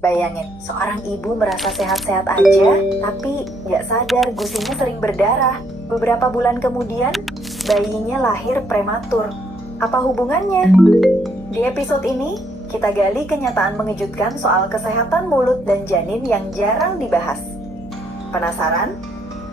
Bayangin, seorang ibu merasa sehat-sehat aja, tapi nggak sadar gusinya sering berdarah. Beberapa bulan kemudian, bayinya lahir prematur. Apa hubungannya? Di episode ini, kita gali kenyataan mengejutkan soal kesehatan mulut dan janin yang jarang dibahas. Penasaran?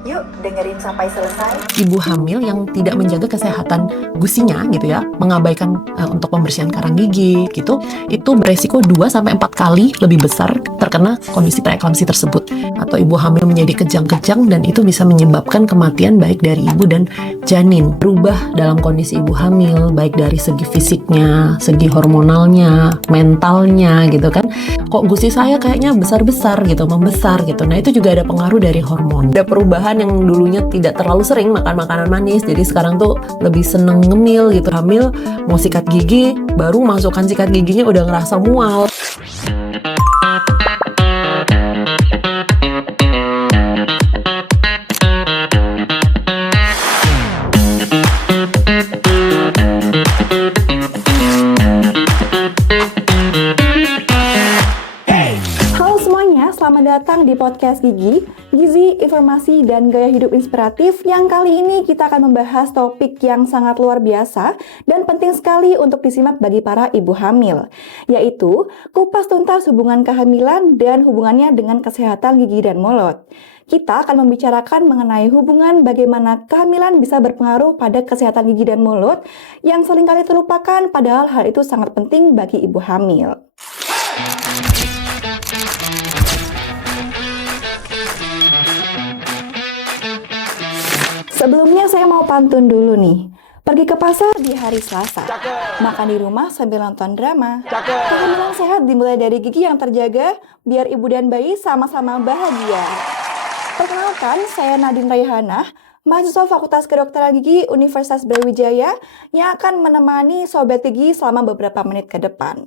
Yuk dengerin sampai selesai. Ibu hamil yang tidak menjaga kesehatan gusinya gitu ya, mengabaikan untuk pembersihan karang gigi gitu, itu beresiko 2-4 kali lebih besar terkena kondisi preeklamsi tersebut. Atau ibu hamil menjadi kejang-kejang dan itu bisa menyebabkan kematian baik dari ibu dan janin. Berubah dalam kondisi ibu hamil baik dari segi fisiknya, segi hormonalnya, mentalnya gitu kan. Kok gusi saya kayaknya besar-besar gitu, membesar gitu. Nah itu juga ada pengaruh dari hormon. Ada perubahan yang dulunya tidak terlalu sering makan makanan manis, jadi sekarang tuh lebih seneng ngemil gitu. Hamil mau sikat gigi, baru masukkan sikat giginya udah ngerasa mual. Selamat datang di podcast Gizi, Informasi, dan Gaya Hidup Inspiratif yang kali ini kita akan membahas topik yang sangat luar biasa dan penting sekali untuk disimak bagi para ibu hamil, yaitu kupas tuntas hubungan kehamilan dan hubungannya dengan kesehatan gigi dan mulut. Kita akan membicarakan mengenai hubungan bagaimana kehamilan bisa berpengaruh pada kesehatan gigi dan mulut yang seringkali terlupakan padahal hal itu sangat penting bagi ibu hamil. Sebelumnya saya mau pantun dulu nih. Pergi ke pasar di hari Selasa. Makan di rumah sambil nonton drama. Kehamilan sehat dimulai dari gigi yang terjaga, biar ibu dan bayi sama-sama bahagia. Perkenalkan, saya Nadine Raihanah, mahasiswa Fakultas Kedokteran Gigi Universitas Brawijaya yang akan menemani Sobat Gigi selama beberapa menit ke depan.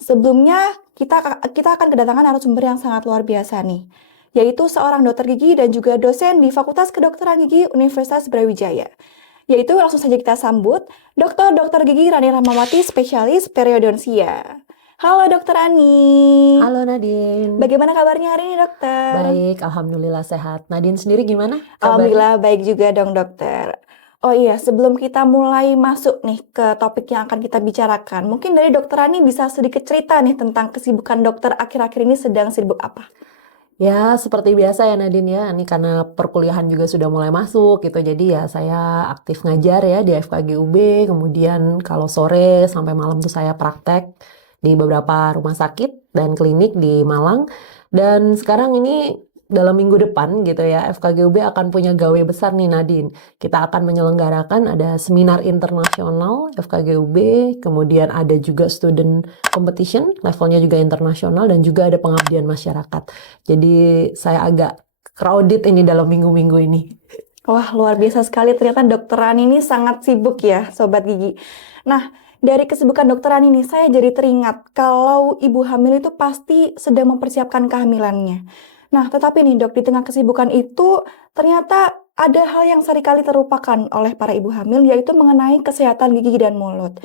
Sebelumnya, kita akan kedatangan narasumber yang sangat luar biasa nih, yaitu seorang dokter gigi dan juga dosen di Fakultas Kedokteran Gigi Universitas Brawijaya. Yaitu langsung saja kita sambut Dr. Gigi Rani Rahmawati, spesialis periodonsia. Halo Dokter Ani. Halo Nadine. Bagaimana kabarnya hari ini dokter? Baik, alhamdulillah sehat. Nadine sendiri gimana kabarnya? Alhamdulillah baik juga dong dokter. Oh iya, sebelum kita mulai masuk nih ke topik yang akan kita bicarakan, mungkin dari Dokter Ani bisa sedikit cerita nih tentang kesibukan dokter akhir-akhir ini sedang sibuk apa? Ya, seperti biasa ya Nadine ya, ini karena perkuliahan juga sudah mulai masuk gitu, jadi ya saya aktif ngajar ya di FKG UB, kemudian kalau sore sampai malam tuh saya praktek di beberapa rumah sakit dan klinik di Malang, dan sekarang ini dalam minggu depan gitu ya, FKG UB akan punya gawe besar nih Nadine. Kita akan menyelenggarakan ada seminar internasional FKG UB, kemudian ada juga student competition, levelnya juga internasional, dan juga ada pengabdian masyarakat. Jadi saya agak crowded ini dalam minggu-minggu ini. Wah, luar biasa sekali. Ternyata dokteran ini sangat sibuk ya, Sobat Gigi. Nah, dari kesibukan dokteran ini, saya jadi teringat kalau ibu hamil itu pasti sedang mempersiapkan kehamilannya. Nah, tetapi nih dok, di tengah kesibukan itu, ternyata ada hal yang seringkali terlupakan oleh para ibu hamil, yaitu mengenai kesehatan gigi dan mulut.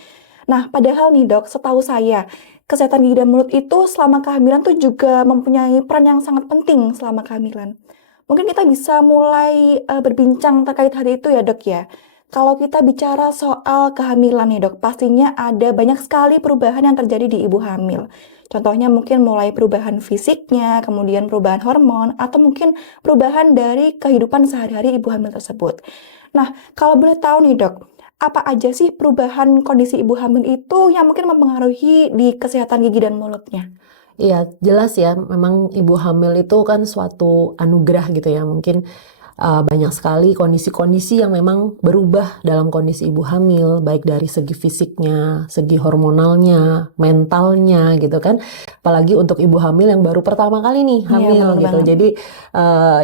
Nah, padahal nih dok, setahu saya, kesehatan gigi dan mulut itu selama kehamilan tuh juga mempunyai peran yang sangat penting selama kehamilan. Mungkin kita bisa mulai berbincang terkait hal itu ya dok ya. Kalau kita bicara soal kehamilan nih dok, pastinya ada banyak sekali perubahan yang terjadi di ibu hamil. Contohnya mungkin mulai perubahan fisiknya, kemudian perubahan hormon, atau mungkin perubahan dari kehidupan sehari-hari ibu hamil tersebut. Nah, kalau boleh tahu nih dok, apa aja sih perubahan kondisi ibu hamil itu yang mungkin mempengaruhi di kesehatan gigi dan mulutnya? Iya, jelas ya, memang ibu hamil itu kan suatu anugerah gitu ya. Mungkin banyak sekali kondisi-kondisi yang memang berubah dalam kondisi ibu hamil, baik dari segi fisiknya, segi hormonalnya, mentalnya gitu kan. Apalagi untuk ibu hamil yang baru pertama kali nih hamil gitu. Banget. Jadi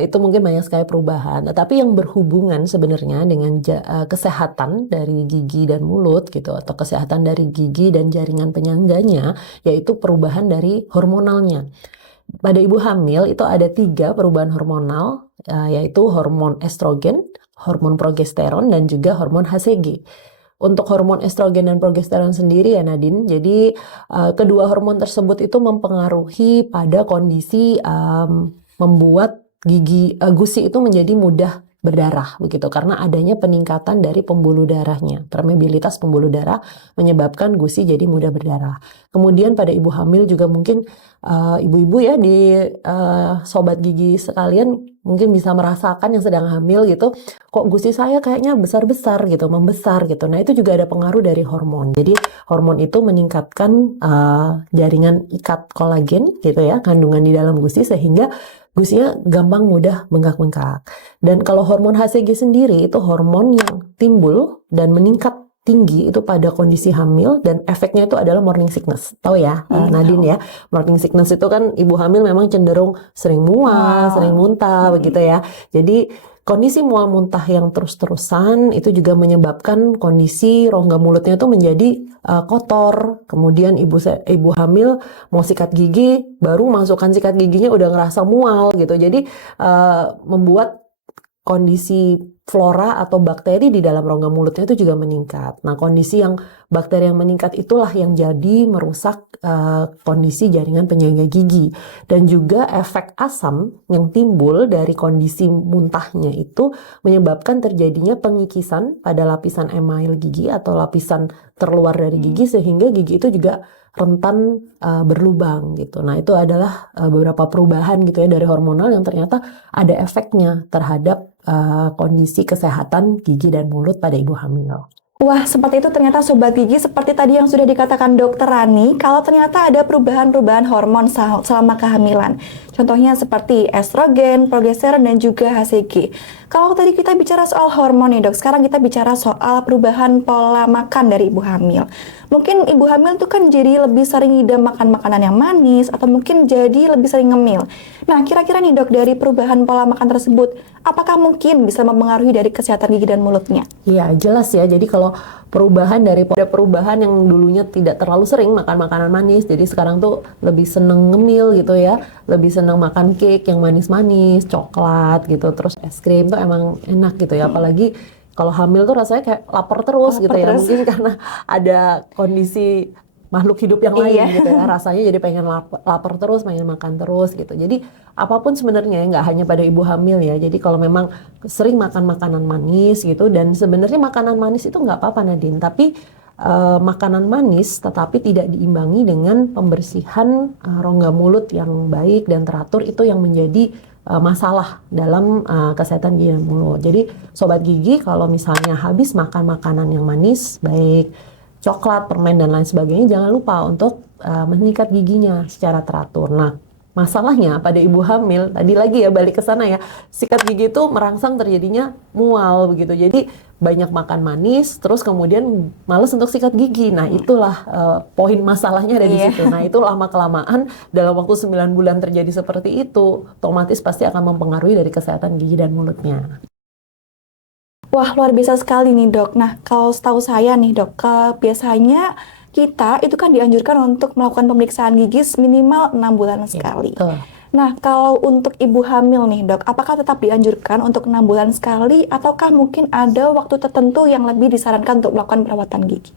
itu mungkin banyak sekali perubahan. Tapi yang berhubungan sebenarnya dengan kesehatan dari gigi dan mulut gitu, atau kesehatan dari gigi dan jaringan penyangganya, yaitu perubahan dari hormonalnya. Pada ibu hamil itu ada 3 perubahan hormonal, yaitu hormon estrogen, hormon progesteron, dan juga hormon HCG. untuk hormon estrogen dan progesteron sendiri ya Nadine, jadi kedua hormon tersebut itu mempengaruhi pada kondisi membuat gusi itu menjadi mudah berdarah begitu karena adanya peningkatan dari pembuluh darahnya. Permeabilitas pembuluh darah menyebabkan gusi jadi mudah berdarah. Kemudian pada ibu hamil juga mungkin ibu-ibu ya di sobat gigi sekalian mungkin bisa merasakan yang sedang hamil gitu, kok gusi saya kayaknya besar-besar gitu, membesar gitu. Nah, itu juga ada pengaruh dari hormon. Jadi hormon itu meningkatkan jaringan ikat kolagen gitu ya, kandungan di dalam gusi sehingga gusinya gampang mudah bengkak-bengkak. Dan kalau hormon HCG sendiri itu hormon yang timbul dan meningkat tinggi itu pada kondisi hamil dan efeknya itu adalah morning sickness. Tahu ya, Nadine ya. Morning sickness itu kan ibu hamil memang cenderung sering mual, sering muntah begitu ya. Jadi kondisi mual muntah yang terus-terusan itu juga menyebabkan kondisi rongga mulutnya itu menjadi kotor. Kemudian ibu hamil mau sikat gigi, baru masukkan sikat giginya udah ngerasa mual gitu. Jadi membuat kondisi flora atau bakteri di dalam rongga mulutnya itu juga meningkat. Nah, kondisi yang bakteri yang meningkat itulah yang jadi merusak kondisi jaringan penyangga gigi. Dan juga efek asam yang timbul dari kondisi muntahnya itu menyebabkan terjadinya pengikisan pada lapisan email gigi atau lapisan terluar dari gigi sehingga gigi itu juga rentan berlubang gitu. Nah, itu adalah beberapa perubahan gitu ya dari hormonal yang ternyata ada efeknya terhadap kondisi kesehatan gigi dan mulut pada ibu hamil. Wah, seperti itu ternyata Sobat Gigi, seperti tadi yang sudah dikatakan Dokter Rani, kalau ternyata ada perubahan-perubahan hormon selama kehamilan. Contohnya seperti estrogen, progesteron, dan juga HCG. Kalau tadi kita bicara soal hormon nih dok, sekarang kita bicara soal perubahan pola makan dari ibu hamil. Mungkin ibu hamil tuh kan jadi lebih sering ngidam makan makanan yang manis, atau mungkin jadi lebih sering ngemil. Nah, kira-kira nih dok, dari perubahan pola makan tersebut, apakah mungkin bisa mempengaruhi dari kesehatan gigi dan mulutnya? Iya, jelas ya. Jadi kalau perubahan yang dulunya tidak terlalu sering makan makanan manis, jadi sekarang tuh lebih seneng ngemil gitu ya, lebih seneng makan cake yang manis-manis, coklat gitu, terus es krim tuh emang enak gitu ya, apalagi kalau hamil tuh rasanya kayak lapar terus gitu ya, mungkin karena ada kondisi makhluk hidup yang lain gitu ya, rasanya jadi pengen lapar terus, pengen makan terus gitu. Jadi apapun sebenarnya nggak hanya pada ibu hamil ya. Jadi kalau memang sering makan makanan manis gitu, dan sebenarnya makanan manis itu nggak apa-apa Nadine, tapi makanan manis tetapi tidak diimbangi dengan pembersihan rongga mulut yang baik dan teratur, itu yang menjadi masalah dalam kesehatan gigi dan mulut. Jadi sobat gigi kalau misalnya habis makan makanan yang manis, baik coklat, permen, dan lain sebagainya, jangan lupa untuk menyikat giginya secara teratur. Nah, masalahnya pada ibu hamil, tadi lagi ya balik ke sana ya, sikat gigi itu merangsang terjadinya mual begitu. Jadi banyak makan manis, terus kemudian males untuk sikat gigi. Nah, itulah poin masalahnya ada di situ. Nah, itu lama-kelamaan dalam waktu 9 bulan terjadi seperti itu, otomatis pasti akan mempengaruhi dari kesehatan gigi dan mulutnya. Wah, luar biasa sekali nih dok. Nah, kalau setahu saya nih dok, biasanya kita itu kan dianjurkan untuk melakukan pemeriksaan gigi minimal 6 bulan sekali. Betul. Nah, kalau untuk ibu hamil nih dok, apakah tetap dianjurkan untuk 6 bulan sekali, ataukah mungkin ada waktu tertentu yang lebih disarankan untuk melakukan perawatan gigi?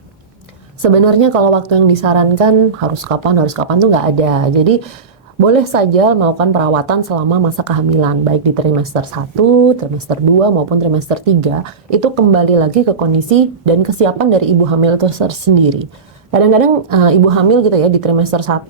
Sebenarnya kalau waktu yang disarankan harus kapan tuh nggak ada. Jadi boleh saja melakukan perawatan selama masa kehamilan, baik di trimester 1, trimester 2, maupun trimester 3. Itu kembali lagi ke kondisi dan kesiapan dari ibu hamil itu sendiri. Kadang-kadang ibu hamil gitu ya, di trimester 1,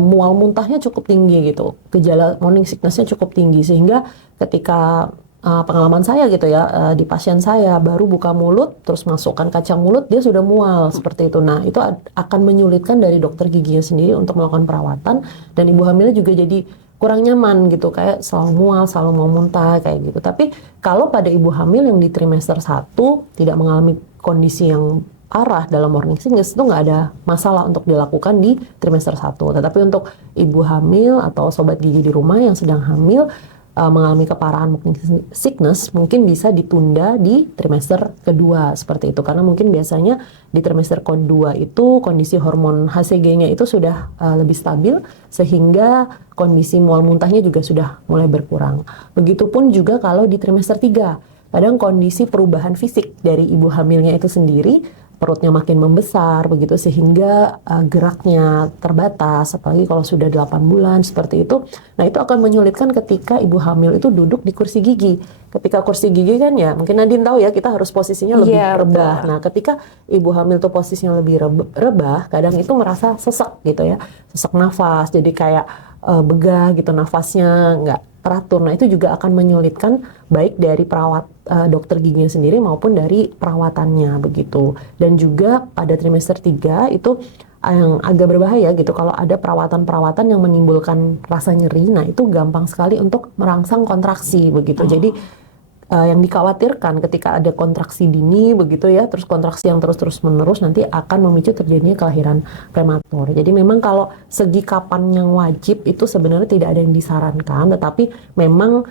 mual muntahnya cukup tinggi gitu. Gejala morning sickness-nya cukup tinggi, sehingga ketika pengalaman saya gitu ya, di pasien saya baru buka mulut terus masukkan kacang mulut dia sudah mual seperti itu. Nah, itu akan menyulitkan dari dokter giginya sendiri untuk melakukan perawatan, dan ibu hamilnya juga jadi kurang nyaman gitu, kayak selalu mual, selalu mau muntah kayak gitu. Tapi kalau pada ibu hamil yang di trimester 1 tidak mengalami kondisi yang parah dalam morning sickness, itu nggak ada masalah untuk dilakukan di trimester 1. Tetapi untuk ibu hamil atau sobat gigi di rumah yang sedang hamil mengalami keparahan morning sickness, mungkin bisa ditunda di trimester kedua seperti itu, karena mungkin biasanya di trimester kedua itu kondisi hormon HCG-nya itu sudah lebih stabil, sehingga kondisi mual muntahnya juga sudah mulai berkurang. Begitupun juga kalau di trimester 3, kadang kondisi perubahan fisik dari ibu hamilnya itu sendiri, perutnya makin membesar begitu sehingga geraknya terbatas, apalagi kalau sudah 8 bulan seperti itu. Nah, itu akan menyulitkan ketika ibu hamil itu duduk di kursi gigi. Ketika kursi gigi kan ya, mungkin Nadine tahu ya, kita harus posisinya lebih Iya, rebah. betul. Nah, ketika ibu hamil tuh posisinya lebih rebah, kadang itu merasa sesek gitu ya, sesak nafas, jadi kayak begah gitu, nafasnya nggak teratur. Nah, itu juga akan menyulitkan baik dari dokter giginya sendiri maupun dari perawatannya begitu. Dan juga pada trimester 3 itu yang agak berbahaya gitu kalau ada perawatan-perawatan yang menimbulkan rasa nyeri. Nah, itu gampang sekali untuk merangsang kontraksi begitu. Jadi yang dikhawatirkan ketika ada kontraksi dini begitu ya, terus kontraksi yang terus menerus nanti akan memicu terjadinya kelahiran prematur. Jadi memang kalau segi kapan yang wajib itu sebenarnya tidak ada yang disarankan, tetapi memang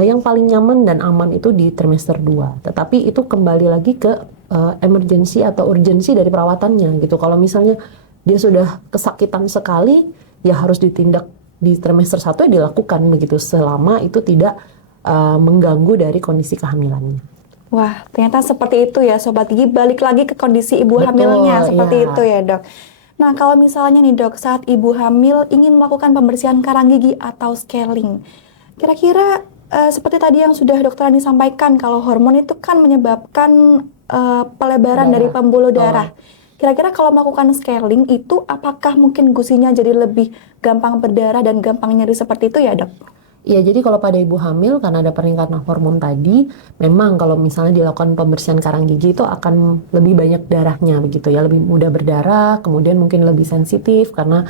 yang paling nyaman dan aman itu di trimester 2. Tetapi itu kembali lagi ke emergency atau urgensi dari perawatannya gitu. Kalau misalnya dia sudah kesakitan sekali, ya harus ditindak di trimester 1 ya dilakukan begitu selama itu tidak mengganggu dari kondisi kehamilannya. Wah, ternyata seperti itu ya Sobat Gigi, balik lagi ke kondisi ibu Betul, hamilnya seperti iya. itu ya Dok. Nah, kalau misalnya nih Dok, saat ibu hamil ingin melakukan pembersihan karang gigi atau scaling, kira-kira seperti tadi yang sudah Dokter Ani sampaikan, kalau hormon itu kan menyebabkan pelebaran dari pembuluh darah. Kira-kira kalau melakukan scaling itu apakah mungkin gusinya jadi lebih gampang berdarah dan gampang nyeri seperti itu ya Dok? Ya, jadi kalau pada ibu hamil karena ada peningkatan hormon tadi, memang kalau misalnya dilakukan pembersihan karang gigi itu akan lebih banyak darahnya begitu ya, lebih mudah berdarah, kemudian mungkin lebih sensitif karena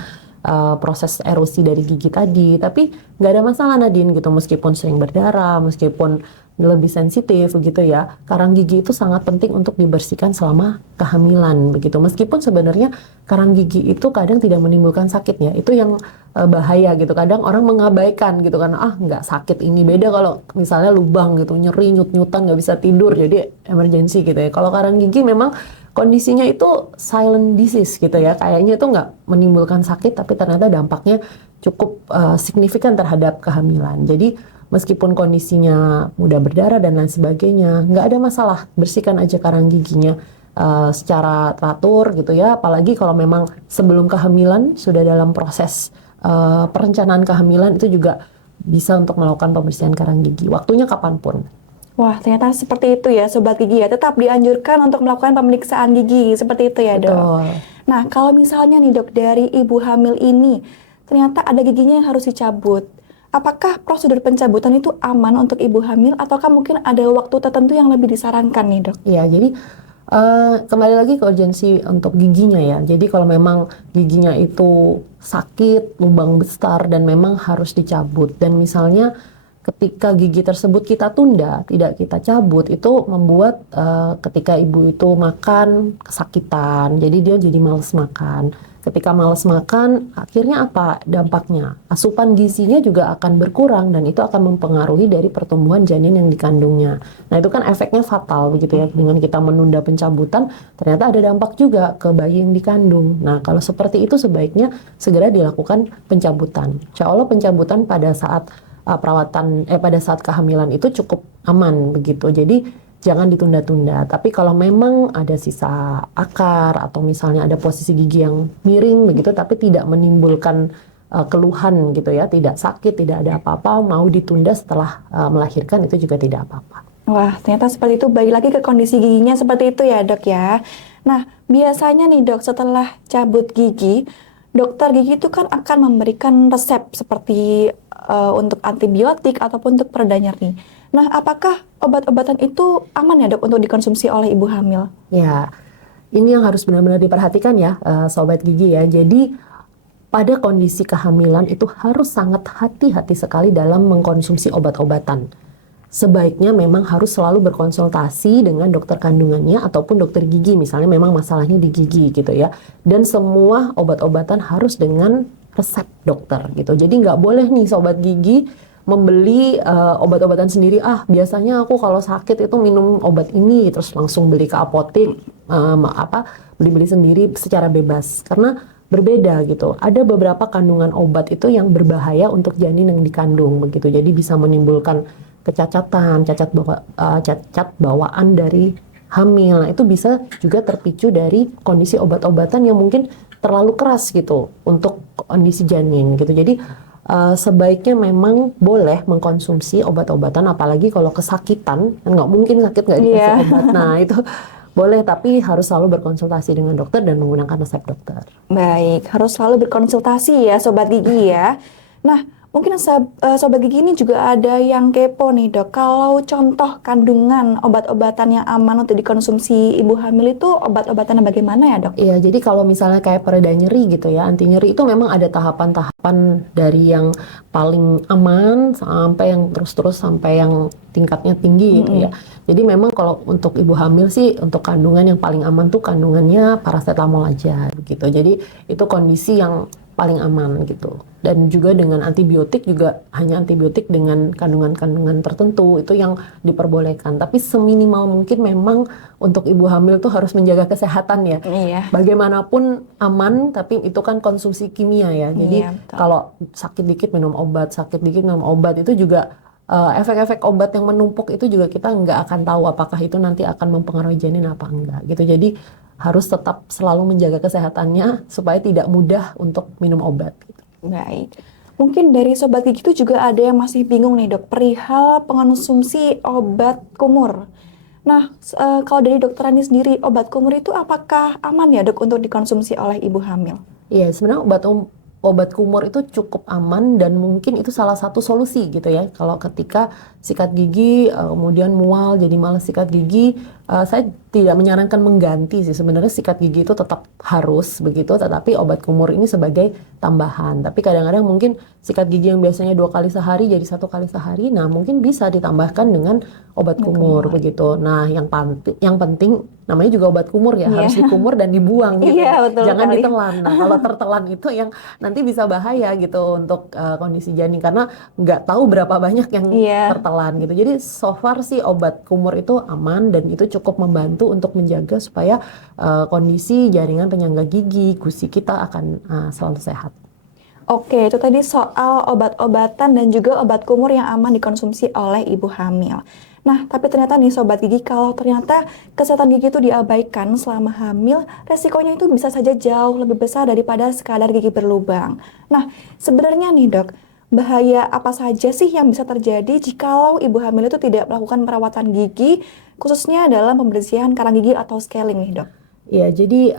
proses erosi dari gigi tadi. Tapi nggak ada masalah Nadine gitu, meskipun sering berdarah, meskipun lebih sensitif begitu ya. Karang gigi itu sangat penting untuk dibersihkan selama kehamilan begitu. Meskipun sebenarnya karang gigi itu kadang tidak menimbulkan sakit ya. Itu yang bahaya gitu. Kadang orang mengabaikan gitu kan, nggak sakit ini. Beda kalau misalnya lubang gitu, nyeri, nyut-nyutan, nggak bisa tidur, jadi emergency gitu ya. Kalau karang gigi memang kondisinya itu silent disease gitu ya, kayaknya itu nggak menimbulkan sakit tapi ternyata dampaknya cukup signifikan terhadap kehamilan. Jadi meskipun kondisinya mudah berdarah dan lain sebagainya, nggak ada masalah, bersihkan aja karang giginya secara teratur gitu ya. Apalagi kalau memang sebelum kehamilan sudah dalam proses perencanaan kehamilan, itu juga bisa untuk melakukan pembersihan karang gigi. Waktunya kapanpun. Wah, ternyata seperti itu ya Sobat Gigi ya. Tetap dianjurkan untuk melakukan pemeriksaan gigi seperti itu ya Dok. Betul. Nah, kalau misalnya nih Dok, dari ibu hamil ini ternyata ada giginya yang harus dicabut. Apakah prosedur pencabutan itu aman untuk ibu hamil ataukah mungkin ada waktu tertentu yang lebih disarankan nih Dok? Iya, jadi kembali lagi ke urgensi untuk giginya ya. Jadi kalau memang giginya itu sakit, lubang besar dan memang harus dicabut, dan misalnya ketika gigi tersebut kita tunda, tidak kita cabut, itu membuat ketika ibu itu makan kesakitan, jadi dia jadi malas makan. Ketika malas makan, akhirnya apa dampaknya? Asupan gizinya juga akan berkurang dan itu akan mempengaruhi dari pertumbuhan janin yang dikandungnya. Nah, itu kan efeknya fatal begitu ya. Dengan kita menunda pencabutan, ternyata ada dampak juga ke bayi yang dikandung. Nah, kalau seperti itu sebaiknya segera dilakukan pencabutan. Insya Allah pencabutan pada saat pada saat kehamilan itu cukup aman begitu. Jadi jangan ditunda-tunda. Tapi kalau memang ada sisa akar atau misalnya ada posisi gigi yang miring begitu tapi tidak menimbulkan keluhan gitu ya, tidak sakit, tidak ada apa-apa, mau ditunda setelah melahirkan itu juga tidak apa-apa. Wah, ternyata seperti itu. Balik lagi ke kondisi giginya seperti itu ya Dok ya. Nah, biasanya nih Dok, setelah cabut gigi, dokter gigi itu kan akan memberikan resep seperti untuk antibiotik ataupun untuk pereda nyeri. Nah, apakah obat-obatan itu aman ya Dok untuk dikonsumsi oleh ibu hamil? Ya, ini yang harus benar-benar diperhatikan ya Sobat Gigi ya. Jadi pada kondisi kehamilan itu harus sangat hati-hati sekali dalam mengkonsumsi obat-obatan. Sebaiknya memang harus selalu berkonsultasi dengan dokter kandungannya ataupun dokter gigi, misalnya memang masalahnya di gigi gitu ya. Dan semua obat-obatan harus dengan resep dokter gitu. Jadi nggak boleh nih Sobat Gigi membeli obat-obatan sendiri. Biasanya aku kalau sakit itu minum obat ini, terus langsung beli ke apotek, beli-beli sendiri secara bebas. Karena berbeda gitu. Ada beberapa kandungan obat itu yang berbahaya untuk janin yang dikandung begitu. Jadi bisa menimbulkan kecacatan, cacat bawaan dari hamil. Nah, itu bisa juga terpicu dari kondisi obat-obatan yang mungkin terlalu keras gitu untuk kondisi janin gitu. Jadi sebaiknya memang boleh mengkonsumsi obat-obatan, apalagi kalau kesakitan, kan nggak mungkin sakit nggak dikasih obat. Nah, itu boleh, tapi harus selalu berkonsultasi dengan dokter dan menggunakan resep dokter. Baik, harus selalu berkonsultasi ya Sobat Gigi ya. Nah, mungkin Sobat Gigi ini juga ada yang kepo nih dok. Kalau contoh kandungan obat-obatan yang aman untuk dikonsumsi ibu hamil itu obat-obatannya bagaimana ya dok? Iya, jadi kalau misalnya kayak pereda nyeri gitu ya, anti nyeri itu memang ada tahapan-tahapan dari yang paling aman sampai yang terus-terus sampai yang tingkatnya tinggi gitu ya. Jadi memang kalau untuk ibu hamil sih, untuk kandungan yang paling aman tuh kandungannya paracetamol aja gitu. Jadi itu kondisi yang paling aman gitu. Dan juga dengan antibiotik juga hanya antibiotik dengan kandungan-kandungan tertentu itu yang diperbolehkan. Tapi seminimal mungkin memang untuk ibu hamil tuh harus menjaga kesehatan ya. Iya. Bagaimanapun aman, tapi itu kan konsumsi kimia ya. Jadi Iya, betul. kalau sakit dikit minum obat, sakit dikit minum obat, itu juga efek-efek obat yang menumpuk itu juga kita nggak akan tahu apakah itu nanti akan mempengaruhi janin apa enggak gitu. Jadi harus tetap selalu menjaga kesehatannya supaya tidak mudah untuk minum obat gitu. Baik. Mungkin dari Sobat Gigi itu juga ada yang masih bingung nih dok, perihal pengonsumsi obat kumur. Nah, kalau dari dokter Rani sendiri, obat kumur itu apakah aman ya dok untuk dikonsumsi oleh ibu hamil? Iya, sebenarnya obat kumur itu cukup aman dan mungkin itu salah satu solusi gitu ya. Kalau ketika sikat gigi kemudian mual jadi malas sikat gigi, saya tidak menyarankan mengganti sih. Sebenarnya sikat gigi itu tetap harus begitu, tetapi obat kumur ini sebagai tambahan. Tapi kadang-kadang mungkin sikat gigi yang biasanya 2 kali sehari jadi 1 kali sehari, nah mungkin bisa ditambahkan dengan obat kumur begitu. Nah, yang penting namanya juga obat kumur ya, harus dikumur dan dibuang gitu. Betul Jangan sekali. ditelan. Nah, kalau tertelan itu yang nanti bisa bahaya gitu untuk kondisi janin karena nggak tahu berapa banyak yang tertelan gitu. Jadi so far sih obat kumur itu aman dan itu cukup membantu untuk menjaga supaya kondisi jaringan penyangga gigi, gusi kita akan selalu sehat. Oke, itu tadi soal obat-obatan dan juga obat kumur yang aman dikonsumsi oleh ibu hamil. Nah, tapi ternyata nih Sobat Gigi, kalau ternyata kesehatan gigi itu diabaikan selama hamil, resikonya itu bisa saja jauh lebih besar daripada sekadar gigi berlubang. Nah, sebenarnya nih dok, bahaya apa saja sih yang bisa terjadi jikalau ibu hamil itu tidak melakukan perawatan gigi, khususnya dalam pembersihan karang gigi atau scaling nih dok? Ya, jadi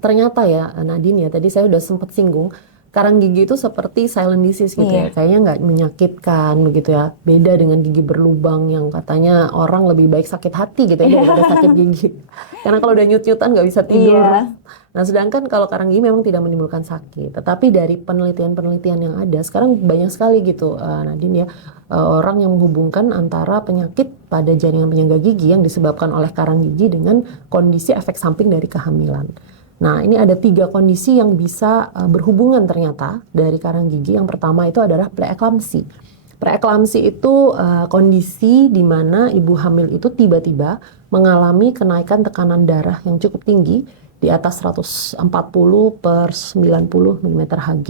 ternyata ya Nadine ya, tadi saya udah sempat singgung, karang gigi itu seperti silent disease gitu ya, kayaknya nggak menyakitkan begitu ya. Beda dengan gigi berlubang yang katanya orang lebih baik sakit hati gitu ya daripada sakit gigi. Karena kalau udah nyut-nyutan nggak bisa tidur. Nah, sedangkan kalau karang gigi memang tidak menimbulkan sakit. Tetapi dari penelitian-penelitian yang ada, sekarang banyak sekali gitu Nadine ya, orang yang menghubungkan antara penyakit pada jaringan penyangga gigi yang disebabkan oleh karang gigi dengan kondisi efek samping dari kehamilan. Nah, ini ada 3 kondisi yang bisa berhubungan ternyata dari karang gigi. Yang pertama itu adalah preeklamsi. Preeklamsi itu kondisi di mana ibu hamil itu tiba-tiba mengalami kenaikan tekanan darah yang cukup tinggi di atas 140 per 90 mm Hg.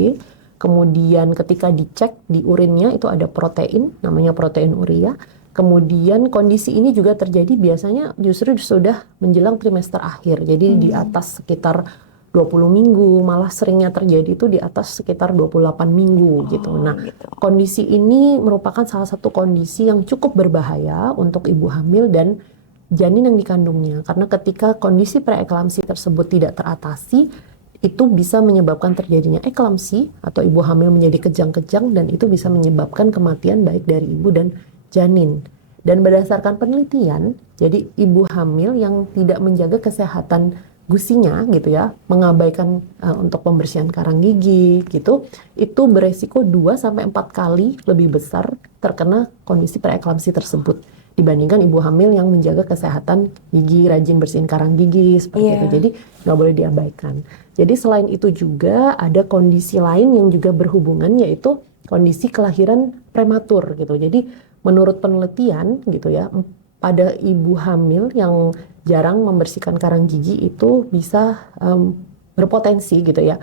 Kemudian ketika dicek di urinnya itu ada protein, namanya protein urea. Kemudian kondisi ini juga terjadi biasanya justru sudah menjelang trimester akhir. Jadi di atas sekitar 20 minggu, malah seringnya terjadi itu di atas sekitar 28 minggu gitu. Nah, kondisi ini merupakan salah satu kondisi yang cukup berbahaya untuk ibu hamil dan janin yang dikandungnya. Karena ketika kondisi preeklamsi tersebut tidak teratasi, itu bisa menyebabkan terjadinya eklamsi atau ibu hamil menjadi kejang-kejang dan itu bisa menyebabkan kematian baik dari ibu dan janin. Dan berdasarkan penelitian, jadi ibu hamil yang tidak menjaga kesehatan gusinya gitu ya, mengabaikan untuk pembersihan karang gigi gitu, itu beresiko 2-4 kali lebih besar terkena kondisi preeklamsi tersebut dibandingkan ibu hamil yang menjaga kesehatan gigi, rajin bersihin karang gigi seperti itu. Jadi nggak boleh diabaikan. Jadi selain itu juga ada kondisi lain yang juga berhubungan, yaitu kondisi kelahiran prematur gitu. Jadi menurut penelitian gitu ya, pada ibu hamil yang jarang membersihkan karang gigi itu bisa berpotensi gitu ya,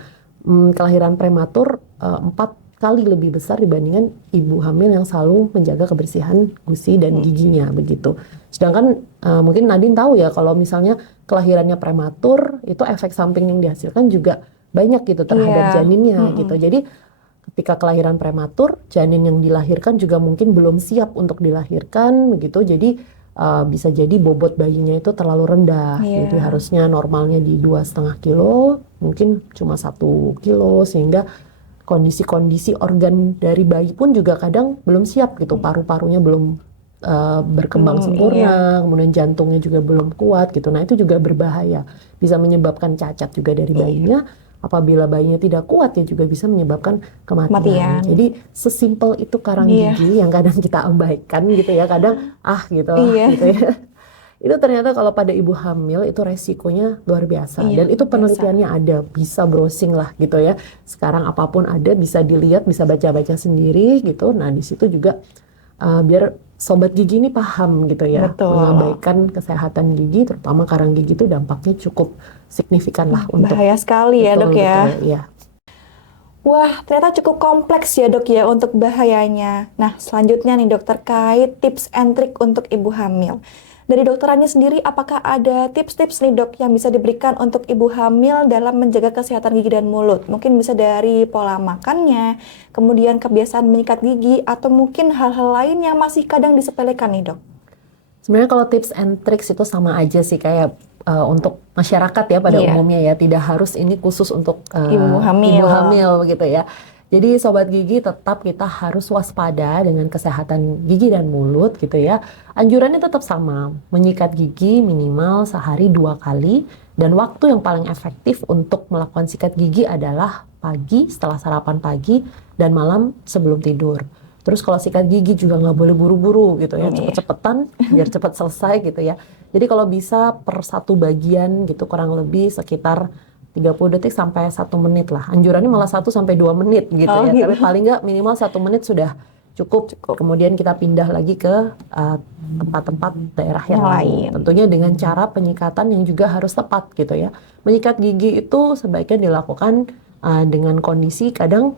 kelahiran prematur 4 kali lebih besar dibandingkan ibu hamil yang selalu menjaga kebersihan gusi dan giginya begitu. Sedangkan mungkin Nadine tahu ya kalau misalnya kelahirannya prematur itu efek samping yang dihasilkan juga banyak gitu terhadap janinnya gitu. Jadi ketika kelahiran prematur, janin yang dilahirkan juga mungkin belum siap untuk dilahirkan begitu. Jadi bisa jadi bobot bayinya itu terlalu rendah. Jadi harusnya normalnya di 2,5 kilo, mungkin cuma 1 kilo sehingga kondisi-kondisi organ dari bayi pun juga kadang belum siap gitu, paru-parunya belum berkembang sempurna, kemudian jantungnya juga belum kuat gitu. Nah itu juga berbahaya, bisa menyebabkan cacat juga dari bayinya. Apabila bayinya tidak kuat ya juga bisa menyebabkan kematian. Jadi sesimpel itu karang gigi yang kadang kita abaikan gitu ya, kadang gitu gitu ya. Itu ternyata kalau pada ibu hamil itu resikonya luar biasa dan itu penelitiannya ada, bisa browsing lah gitu ya. Sekarang apapun ada bisa dilihat, bisa baca-baca sendiri gitu. Nah di situ juga biar sobat gigi ini paham gitu ya, mengabaikan kesehatan gigi, terutama karang gigi itu dampaknya cukup signifikan lah untuk bahaya sekali ya dok ya. Ya. Wah, ternyata cukup kompleks ya dok ya untuk bahayanya. Nah selanjutnya nih dok, terkait tips and trick untuk ibu hamil. Dari dokter Ani sendiri, apakah ada tips-tips nih dok yang bisa diberikan untuk ibu hamil dalam menjaga kesehatan gigi dan mulut? Mungkin bisa dari pola makannya, kemudian kebiasaan menyikat gigi, atau mungkin hal-hal lain yang masih kadang disepelekan nih dok. Sebenarnya kalau tips and tricks itu sama aja sih kayak untuk masyarakat ya pada umumnya ya, tidak harus ini khusus untuk ibu hamil gitu ya. Jadi sobat gigi tetap kita harus waspada dengan kesehatan gigi dan mulut gitu ya. Anjurannya tetap sama, menyikat gigi minimal sehari 2 kali dan waktu yang paling efektif untuk melakukan sikat gigi adalah pagi setelah sarapan pagi dan malam sebelum tidur. Terus kalau sikat gigi juga nggak boleh buru-buru gitu ya, cepet-cepetan biar cepat selesai gitu ya. Jadi kalau bisa per satu bagian gitu kurang lebih sekitar 30 detik sampai 1 menit lah. Anjurannya malah 1 sampai 2 menit gitu ya. Tapi paling nggak minimal 1 menit sudah cukup. Kemudian kita pindah lagi ke tempat-tempat daerah yang lain. Tentunya dengan cara penyikatan yang juga harus tepat gitu ya. Menyikat gigi itu sebaiknya dilakukan dengan kondisi kadang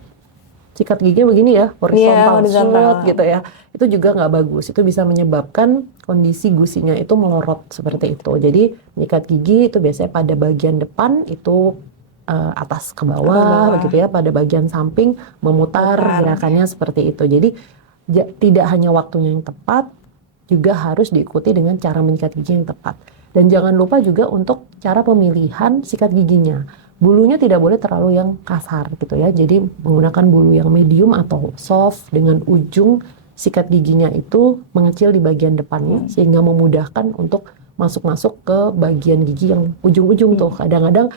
sikat gigi begini ya, horizontal gitu ya. Itu juga nggak bagus. Itu bisa menyebabkan kondisi gusinya itu melorot seperti itu. Jadi menyikat gigi itu biasanya pada bagian depan itu atas ke bawah begitu ya. Pada bagian samping memutar gerakannya seperti itu. Jadi tidak hanya waktunya yang tepat, juga harus diikuti dengan cara menyikat gigi yang tepat. Dan jangan lupa juga untuk cara pemilihan sikat giginya. Bulunya tidak boleh terlalu yang kasar gitu ya. Jadi menggunakan bulu yang medium atau soft dengan ujung sikat giginya itu mengecil di bagian depannya sehingga memudahkan untuk masuk-masuk ke bagian gigi yang ujung-ujung tuh. Kadang-kadang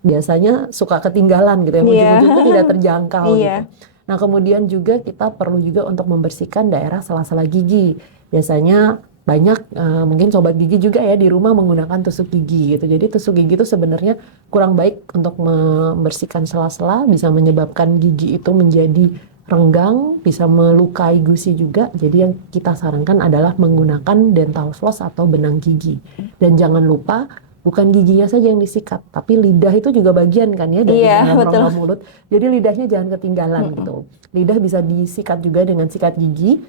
biasanya suka ketinggalan gitu ya. Ujung-ujung itu tidak terjangkau gitu. Nah kemudian juga kita perlu juga untuk membersihkan daerah sela-sela gigi. Biasanya banyak mungkin sobat gigi juga ya di rumah menggunakan tusuk gigi gitu. Jadi tusuk gigi itu sebenarnya kurang baik untuk membersihkan sela-sela, bisa menyebabkan gigi itu menjadi renggang, bisa melukai gusi juga. Jadi yang kita sarankan adalah menggunakan dental floss atau benang gigi. Dan jangan lupa bukan giginya saja yang disikat, tapi lidah itu juga bagian kan ya dari dalam rongga mulut. Jadi lidahnya jangan ketinggalan gitu. Lidah bisa disikat juga dengan sikat gigi.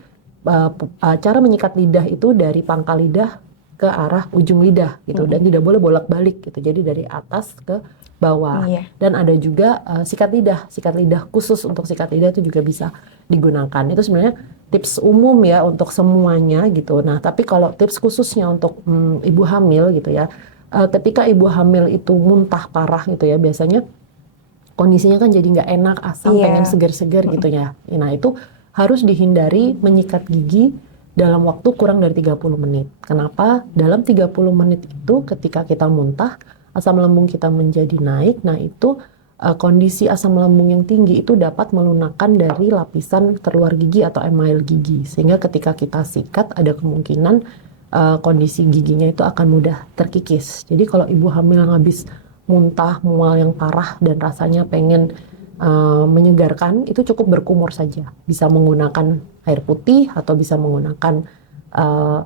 Cara menyikat lidah itu dari pangkal lidah ke arah ujung lidah gitu dan tidak boleh bolak-balik gitu. Jadi dari atas ke bawah. Dan ada juga sikat lidah khusus untuk sikat lidah itu juga bisa digunakan. Itu sebenarnya tips umum ya untuk semuanya gitu. Nah, tapi kalau tips khususnya untuk ibu hamil gitu ya. Ketika ibu hamil itu muntah parah gitu ya, biasanya kondisinya kan jadi nggak enak, asam, pengen segar-segar gitu ya. Nah, itu harus dihindari menyikat gigi dalam waktu kurang dari 30 menit. Kenapa? Dalam 30 menit itu ketika kita muntah, asam lambung kita menjadi naik. Nah itu kondisi asam lambung yang tinggi itu dapat melunakkan dari lapisan terluar gigi atau email gigi. Sehingga ketika kita sikat ada kemungkinan kondisi giginya itu akan mudah terkikis. Jadi kalau ibu hamil habis muntah, mual yang parah dan rasanya pengen menyegarkan, itu cukup berkumur saja. Bisa menggunakan air putih atau bisa menggunakan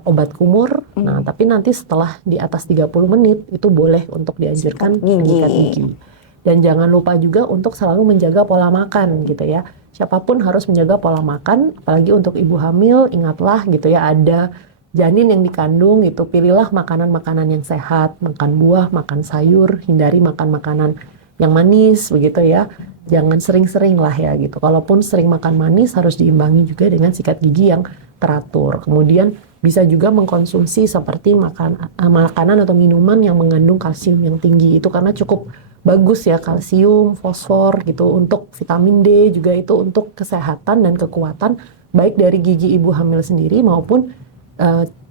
obat kumur. Nah, tapi nanti setelah di atas 30 menit itu boleh untuk dianjurkan menyikat gigi. Dan jangan lupa juga untuk selalu menjaga pola makan gitu ya. Siapapun harus menjaga pola makan, apalagi untuk ibu hamil, ingatlah gitu ya, ada janin yang dikandung gitu, pilihlah makanan-makanan yang sehat, makan buah, makan sayur, hindari makan makanan yang manis begitu ya. Jangan sering-sering lah ya gitu. Kalaupun sering makan manis harus diimbangi juga dengan sikat gigi yang teratur. Kemudian bisa juga mengkonsumsi seperti makanan atau minuman yang mengandung kalsium yang tinggi, itu karena cukup bagus ya, kalsium, fosfor gitu, untuk vitamin D juga, itu untuk kesehatan dan kekuatan baik dari gigi ibu hamil sendiri maupun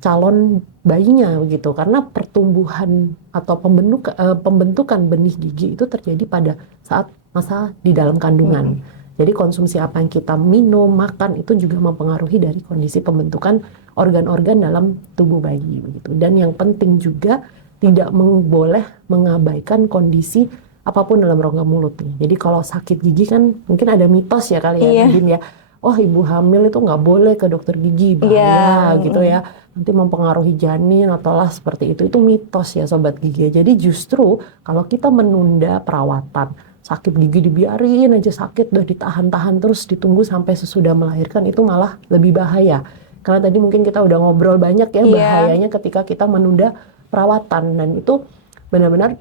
calon bayinya begitu, karena pertumbuhan atau pembentukan benih gigi itu terjadi pada saat masa di dalam kandungan. Jadi konsumsi apa yang kita minum, makan itu juga mempengaruhi dari kondisi pembentukan organ-organ dalam tubuh bayi begitu. Dan yang penting juga tidak boleh mengabaikan kondisi apapun dalam rongga mulut nih. Jadi kalau sakit gigi kan mungkin ada mitos ya kali ya, Nadine ya. Oh, ibu hamil itu nggak boleh ke dokter gigi, bahaya gitu ya. Nanti mempengaruhi janin atau lah seperti itu. Itu mitos ya Sobat Gigi. Jadi justru kalau kita menunda perawatan, sakit gigi dibiarin aja sakit, udah ditahan-tahan terus ditunggu sampai sesudah melahirkan, itu malah lebih bahaya. Karena tadi mungkin kita udah ngobrol banyak ya bahayanya ketika kita menunda perawatan, dan itu benar-benar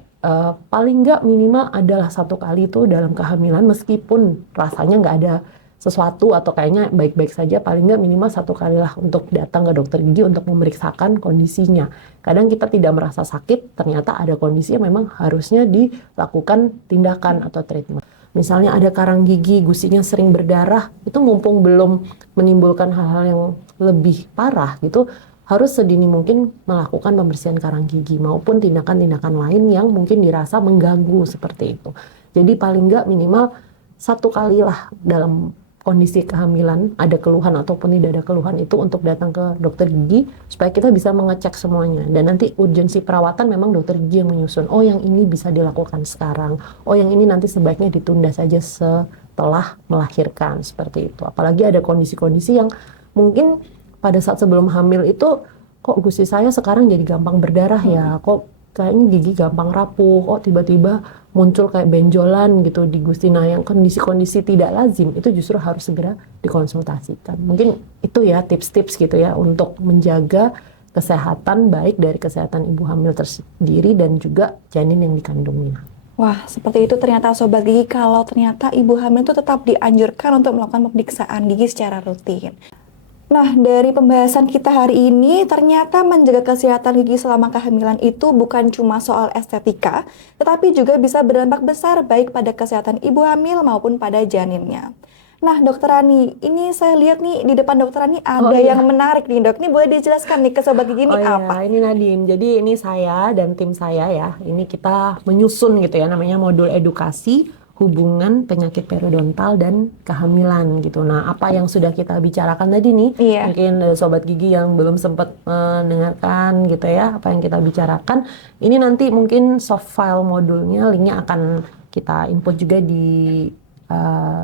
paling nggak minimal adalah 1 kali itu dalam kehamilan, meskipun rasanya nggak ada sesuatu atau kayaknya baik-baik saja, paling nggak minimal 1 kali lah untuk datang ke dokter gigi untuk memeriksakan kondisinya. Kadang kita tidak merasa sakit, ternyata ada kondisi yang memang harusnya dilakukan tindakan atau treatment. Misalnya ada karang gigi, gusinya sering berdarah, itu mumpung belum menimbulkan hal-hal yang lebih parah gitu, harus sedini mungkin melakukan pembersihan karang gigi maupun tindakan-tindakan lain yang mungkin dirasa mengganggu seperti itu. Jadi paling nggak minimal 1 kali lah dalam kondisi kehamilan, ada keluhan ataupun tidak ada keluhan, itu untuk datang ke dokter gigi supaya kita bisa mengecek semuanya. Dan nanti urgensi perawatan memang dokter gigi yang menyusun. Oh, yang ini bisa dilakukan sekarang. Oh, yang ini nanti sebaiknya ditunda saja setelah melahirkan, seperti itu. Apalagi ada kondisi-kondisi yang mungkin pada saat sebelum hamil itu, kok gusi saya sekarang jadi gampang berdarah ya, kok kayaknya gigi gampang rapuh, kok tiba-tiba muncul kayak benjolan gitu di gusi. Nah, yang kondisi-kondisi tidak lazim itu justru harus segera dikonsultasikan. Mungkin itu ya tips-tips gitu ya untuk menjaga kesehatan, baik dari kesehatan ibu hamil tersendiri dan juga janin yang dikandungnya. Wah, seperti itu ternyata Sobat Gigi, kalau ternyata ibu hamil itu tetap dianjurkan untuk melakukan pemeriksaan gigi secara rutin. Nah, dari pembahasan kita hari ini, ternyata menjaga kesehatan gigi selama kehamilan itu bukan cuma soal estetika, tetapi juga bisa berdampak besar baik pada kesehatan ibu hamil maupun pada janinnya. Nah, Dokter Rani, ini saya lihat nih di depan Dokter Rani ada yang menarik nih, Dok. Ini boleh dijelaskan nih ke Sobat Gigi ini apa? Ini Nadine. Jadi ini saya dan tim saya ya. Ini kita menyusun gitu ya, namanya modul edukasi hubungan penyakit periodontal dan kehamilan gitu. Nah, apa yang sudah kita bicarakan tadi nih, mungkin Sobat Gigi yang belum sempat mendengarkan gitu ya, apa yang kita bicarakan, ini nanti mungkin soft file modulnya, linknya akan kita input juga di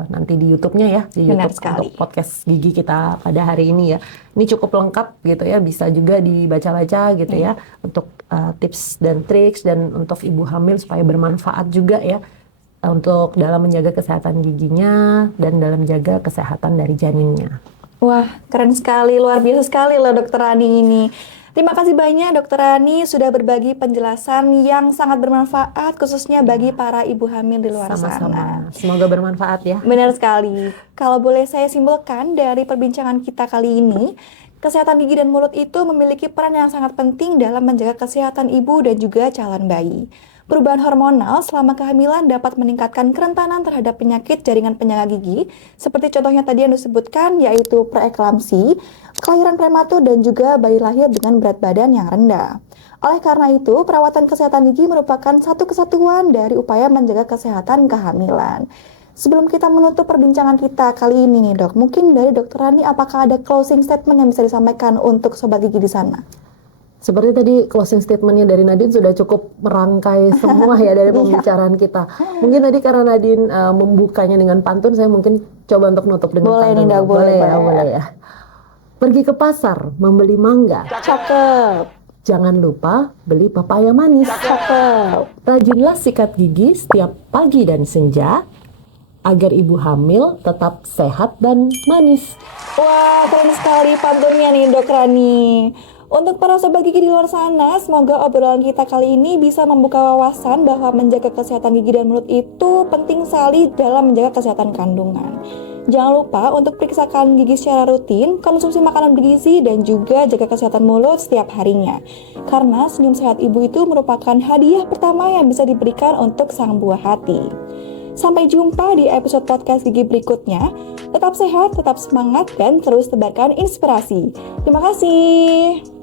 nanti di YouTube-nya ya, di YouTube untuk podcast gigi kita pada hari ini ya. Ini cukup lengkap gitu ya, bisa juga dibaca-baca gitu ya, untuk tips dan triks dan untuk ibu hamil supaya bermanfaat juga ya, untuk dalam menjaga kesehatan giginya dan dalam menjaga kesehatan dari janinnya. Wah, keren sekali, luar biasa sekali loh Dokter Rani ini. Terima kasih banyak Dokter Rani sudah berbagi penjelasan yang sangat bermanfaat khususnya bagi para ibu hamil di luar sana. Semoga bermanfaat ya. Benar sekali. Kalau boleh saya simpulkan dari perbincangan kita kali ini, kesehatan gigi dan mulut itu memiliki peran yang sangat penting dalam menjaga kesehatan ibu dan juga calon bayi. Perubahan hormonal selama kehamilan dapat meningkatkan kerentanan terhadap penyakit jaringan penyangga gigi, seperti contohnya tadi yang disebutkan, yaitu preeklamsi, kelahiran prematur, dan juga bayi lahir dengan berat badan yang rendah. Oleh karena itu, perawatan kesehatan gigi merupakan satu kesatuan dari upaya menjaga kesehatan kehamilan. Sebelum kita menutup perbincangan kita kali ini nih Dok, mungkin dari Dokter Rani apakah ada closing statement yang bisa disampaikan untuk Sobat Gigi di sana? Seperti tadi closing statementnya dari Nadine sudah cukup merangkai semua ya dari pembicaraan kita. Mungkin tadi karena Nadine membukanya dengan pantun, saya mungkin coba untuk nutup dengan pantun. Nih, boleh ya. Pergi ke pasar membeli mangga. Cakep. Jangan lupa beli pepaya manis. Cakep. Rajinlah sikat gigi setiap pagi dan senja agar ibu hamil tetap sehat dan manis. Wah, keren sekali pantunnya nih Dok Rani. Untuk para sobat gigi di luar sana, semoga obrolan kita kali ini bisa membuka wawasan bahwa menjaga kesehatan gigi dan mulut itu penting sekali dalam menjaga kesehatan kandungan. Jangan lupa untuk periksakan gigi secara rutin, konsumsi makanan bergizi, dan juga jaga kesehatan mulut setiap harinya. Karena senyum sehat ibu itu merupakan hadiah pertama yang bisa diberikan untuk sang buah hati. Sampai jumpa di episode podcast gigi berikutnya. Tetap sehat, tetap semangat, dan terus tebarkan inspirasi. Terima kasih.